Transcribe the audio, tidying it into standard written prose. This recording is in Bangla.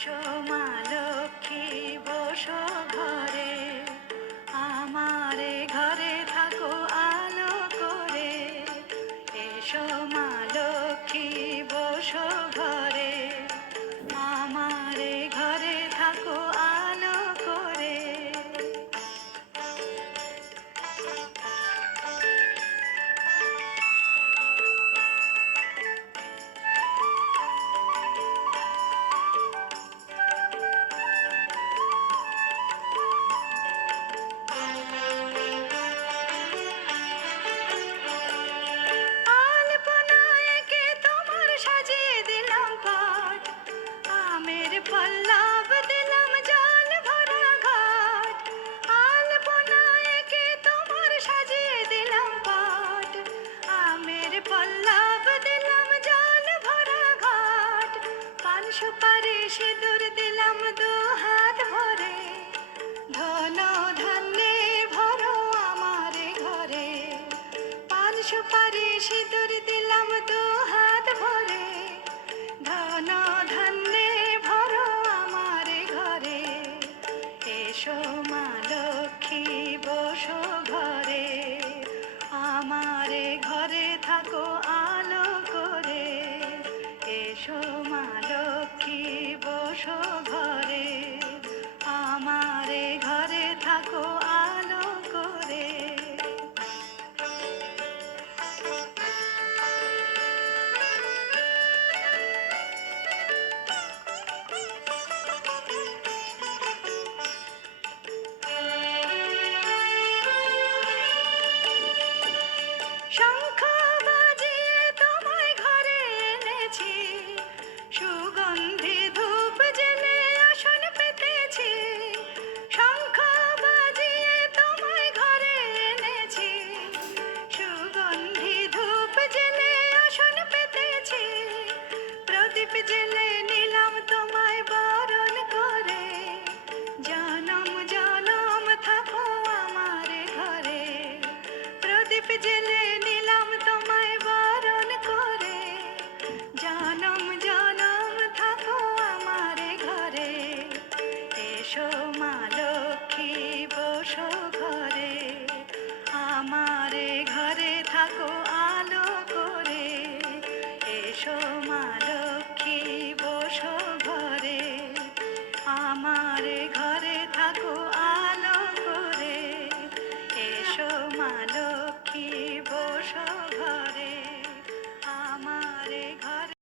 এসো মা লক্ষ্মী বসো ঘরে, আমারে ঘরে থাকো আলো করে। এসো মা লক্ষ্মী বসো ঘরে, আমারে ঘরে থাকো আলো করে। পল্লব দিলাম জল ভরা ঘাট, আলপনা এঁকে তোমার সাজিয়ে দিলাম পাট। আমের পল্লব দিলাম জল ভরা ঘাট, পান সুপারি সিঁদুর দিলাম দু হাত ভরে। ধন ধান্যে ভরো আমারে ঘরে, পান সুপারি সিঁদুর দিলাম দু হাত ভরে। ধন ধান্যে এসো মা লক্ষ্মী বসো ঘরে, আমারে ঘরে থাকো আলো করে। এসো মা লক্ষ্মী বসো ঘরে, আমারে ঘরে থাকো আলো করে। শঙ্খ বাজিয়ে তোমায় ঘরে এনেছি, সুগন্ধি ধূপ জেলে আসন পেতেছি। শঙ্খ বাজিয়ে তোমায় ঘরে এনেছি, সুগন্ধি ধূপ জেলে আসন পেতেছি। প্রদীপ জেলে নিলাম তোমায় বরণ করে, জনম জনম থাকো আমারে ঘরে। প্রদীপ জেলে নিলাম তোমায় বরণ করে, জনম জনম থাকো আমারে ঘরে। এসো মা লক্ষ্মী বসো ঘরে, আমারে ঘরে থাকো আলো করে। এসো মা লক্ষ্মী বসো ঘরে, আমারে ঘরে থাকো